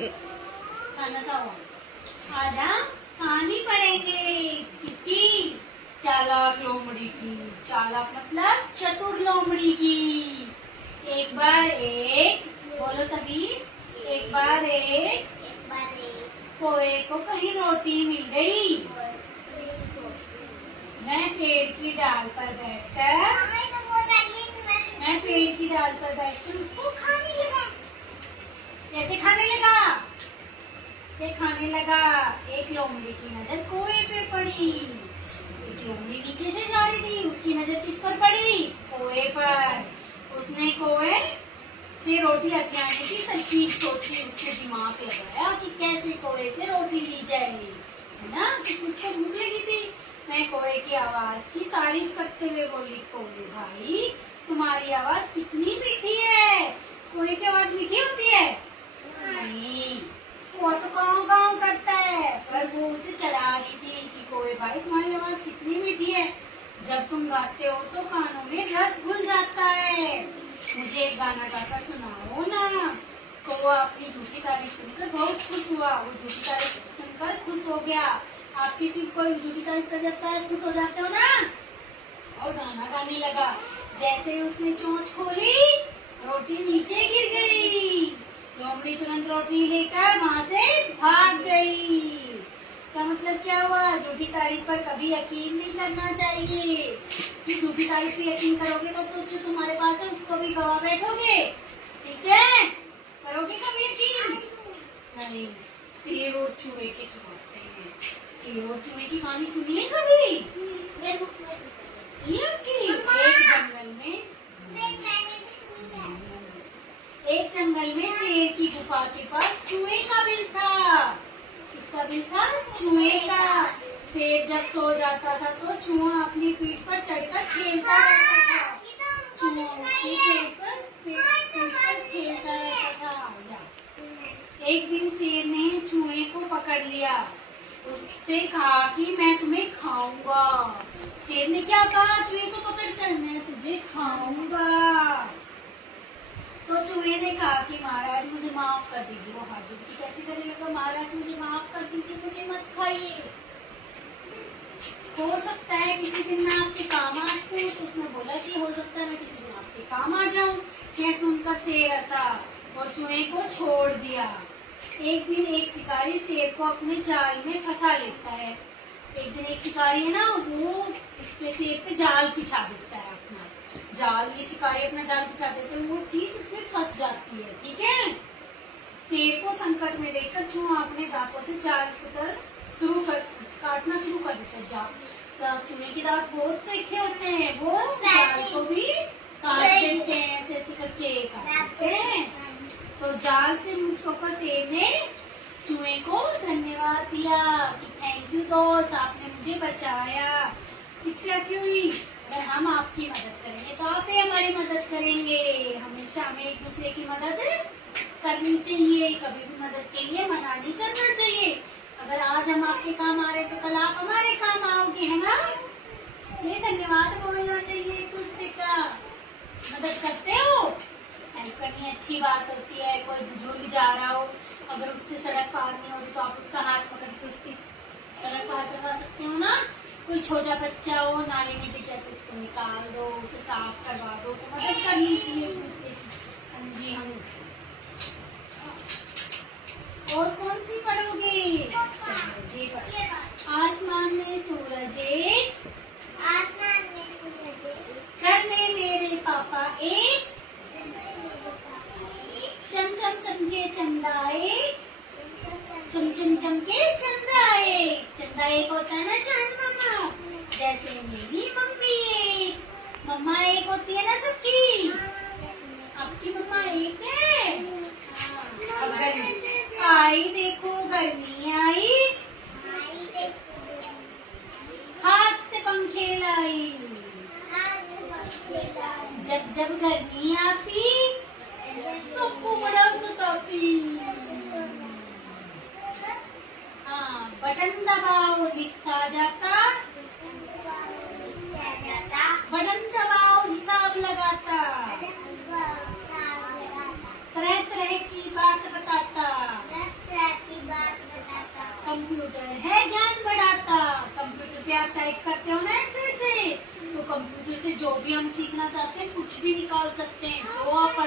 खाना खाओ। आज हम कहानी पढ़ेंगे। किसकी? चालाक लोमड़ी की। चालाक मतलब चतुर लोमड़ी की। एक बार एक, बोलो सभी। एक बार एक कोए को कहीं रोटी मिल गई। मैं पेड़ की डाल पर बैठकर उसको खाने लगा। कैसे खाने लगा? से खाने लगा। एक लोमड़ी की नजर कोए पे पड़ी। एक लोमड़ी नीचे से जा रही थी, उसकी नजर किस पर पड़ी? कोए पर। उसने कोए से रोटी हथियाने की तरकीब सोची, उसके दिमाग लगाया कि कैसे कोए से रोटी ली जाए, है ना? उसको भूख लगी थी। मैं कोए की आवाज की तारीफ करते हुए बोली, कोए भाई तुम्हारी आवाज कितनी मीठी है। कोए की आवाज मीठी होती है? नहीं, वो तो काँव काँव करता है। पर वो उसे चढ़ा रही थी कि कोए भाई तुम्हारी आवाज कितनी मीठी है, जब तुम गाते हो तो कानों में रस घुल जाता है। मुझे एक गाना गाकर सुनाओ ना। कौवा अपनी झूठी तारीफ सुनकर बहुत खुश हुआ। वो झूठी तारीफ सुनकर खुश हो गया। आपकी भी कोई झूठी तारीफ कर जाता है, खुश हो जाते हो ना? और गाना गाने लगा। जैसे ही उसने चोंच खोली, रोटी नीचे गिर गई। लोमड़ी तुरंत रोटी लेकर वहाँ से भाग गई। इसका मतलब क्या हुआ? झूठी तारीफ पर कभी यकीन नहीं करना चाहिए। कि झूठी तारीफ पे यकीन करोगे तो जो तुम्हारे पास है उसको भी गवा बैठोगे। ठीक है? करोगे कभी यकीन? नहीं। शेर और चूहे की सुनाते हैं। शेर और चूहे की कहानी सुनी है कभी? एक जंगल में शेर की गुफा के पास चूहे का बिल था। किसका बिल था? चूहे का। शेर जब सो जाता था तो चूहा अपनी पीठ पर चढ़कर खेलता रहता था। चूहा उसकी पीठ पर खेलता रहता था। एक दिन शेर ने चूहे को पकड़ लिया। उससे कहा कि मैं तुम्हें खाऊंगा। शेर ने क्या कहा चूहे को पकड़कर? मैं तुझे खाऊंगा। तो चूहे ने कहा कि महाराज मुझे माफ कर दीजिए। वो हाथ जोड़ के कैसे करने लगा, महाराज मुझे माफ कर दीजिए, मुझे मत खाइए। हो सकता है किसी दिन मैं आपके काम आ सकूं। तो उसने बोला कि हो सकता है मैं किसी दिन आपके काम आ जाऊं। यह सुनकर शेर हंसा और चूहे को छोड़ दिया। एक दिन एक शिकारी शेर को अपने जाल में फंसा लेता है। एक दिन एक शिकारी है ना, वो इस पे शेर पे जाल बिछा देता है। अपना जाल, ये शिकारी अपना जाल बिछा देते हैं, वो चीज उसमें फंस जाती है। ठीक है? शेर को संकट में देखकर चूहा अपने दांतों से जाल काटना शुरू कर देता है। जाल, चूहे के दांत बहुत तीखे होते हैं, वो जाल को भी काट देते हैं, ऐसे करके काटते हैं। तो जाल से मुक्त होकर शेर ने चूहे को धन्यवाद दिया कि थैंक यू दोस्त, आपने मुझे बचाया। शिक्षा की हुई, अगर हम आपकी मदद करेंगे तो आप भी हमारी मदद करेंगे। हमेशा हमें एक दूसरे की मदद करनी चाहिए, कभी भी मदद के लिए मना नहीं करना चाहिए। अगर आज हम आपके काम आ रहे तो कल आप हमारे काम आओगे, है ना? इसलिए धन्यवाद बोलना चाहिए एक दूसरे का। मदद करते हो, हेल्प करनी अच्छी बात होती है। कोई बुजुर्ग जा रहा हो, अगर उससे सड़क पार नहीं हो रही तो आप उसका हाथ पकड़ के उसकी सड़क पार करवा सकते हो ना। कोई छोटा बच्चा हो नाली में गिर जाए तो उसको निकाल दो, उसे साफ करवा दो, तो मदद करनी चाहिए दूसरे की। हाँ जी, हम और कौन सी पढ़ोगे? आसमान में सूरज एक, घर में मेरे पापा एक, चम चम चमके चंदा एक, चम चम चमके चंदा एक। चंदा एक होता है ना चांद मामा, जैसे मेरी मम्मी एक। मम्मा एक होती है ना सबकी। आपकी मम्मा एक है? अब गर्मी आई, देखो गर्मी आई, हाथ से पंखे लाई। जब जब गर्मी आती सबको बड़ा सताती। हाँ, बटन दबाओ लिखा जाता, बटन दबाओ हिसाब लगाता, तरह तरह की बात बताता। आप टाइप करते हो ना ऐसे, तो कंप्यूटर से जो भी हम सीखना चाहते हैं कुछ भी निकाल सकते हैं, जो आप